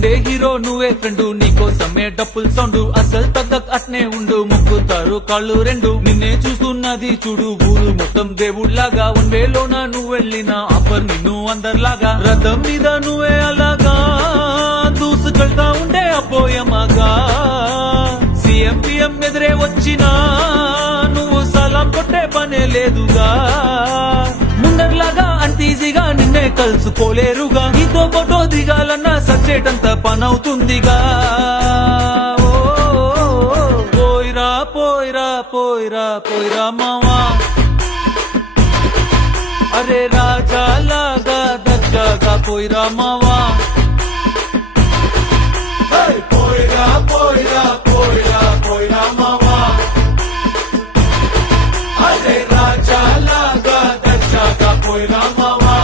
ఉండే హీరో నువ్వే ఫ్రెండు, నీకోసమే డప్పుల్ సౌండ్ అసలు తగ్గక్ అట్నే ఉండు. ముక్కుతారు కాళ్ళు రెండు, నిన్నే చూస్తున్నది చూడు ఊరు మొత్తం దేవుళ్లాగా. వన్వేలోన నువ్వు వెళ్ళిన ఆఫర్ నిన్ను అందరిలాగా, రథం మీద నువ్వే అలాగా దూసుకెళ్తా ఉండే అపోయమాగా. సీఎం పిఎం ఎదురే వచ్చినా నువ్వు సలాం కొట్టే పనే లేదుగా. ముందర్లాగా అంత ఈజీగా నిన్నే కలుసుకోలేరుగా, నీతో ఫోటో దిగాలన్నా సచ్చేటంత పనవుతుందిగా. పోయిరా పోయిరా పోయిరా పోయిరా మావా, అరే రాజా లాగా దర్జాగా పోయిరా మావా. పోయిరా పోయిరా పోయిరా పోయిరా మావా, అరే రాజా లాగా దర్జాగా పోయిరా మావా.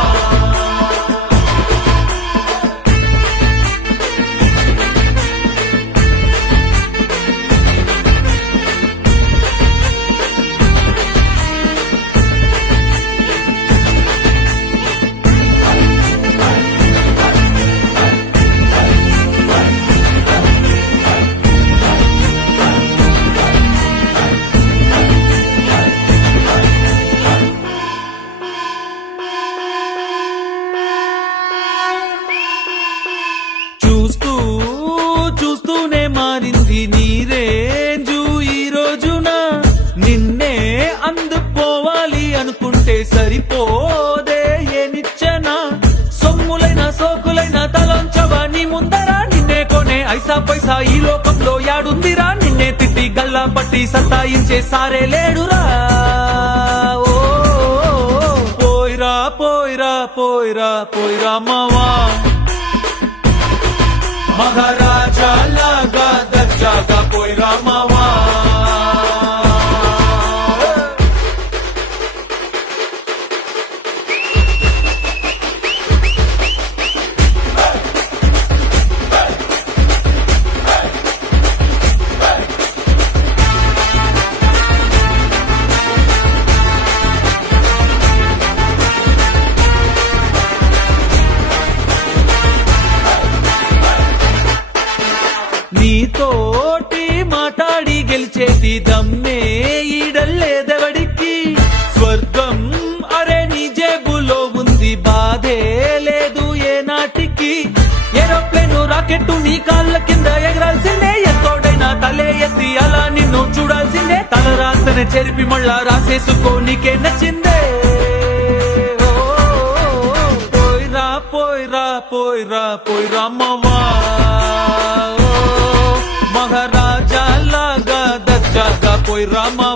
చూస్తూనే మారింది నీ రేంజు ఈ రోజున, నిన్నే అందుకోవాలి అనుకుంటే సరిపోదే ఏ నిచ్చెన. సొమ్ములైన సోకులైన తలంచవా నీ ముందర, నిన్నే కొనే ఐసా పైసా ఈ లోకంలో యాడుందిరా. నిన్నే తిట్టి గల్లా పట్టి సత్తాయించే సారే లేడురా. పోయిరా పోయిరా పోయిరా పోయిరా మావా, మహారాజా లాగా దర్జాగా పోయిరా మావా. నీతోటి మాట్లాడి గెలిచేది దమ్మే ఈడల్లేదెవడికి. స్వర్గం అరే నీ జేబులో ఉంది, బాధే లేదు ఏ నాటికి. ఏరోప్లేను రాకెట్టు నీ కాళ్ళ కింద ఎగరాల్సిందే, ఎంతోడైనా తలే ఎత్తి అలా నిన్ను చూడాల్సిందే. తల రాస్తనే చెరిపి మళ్ళా రాసేసుకో నీకే నచ్చిందే. పోయిరా పోయిరా పోయిరా పోయిరా మావా, మహారాజా లాగా దర్జాగా పోయిరా మావా.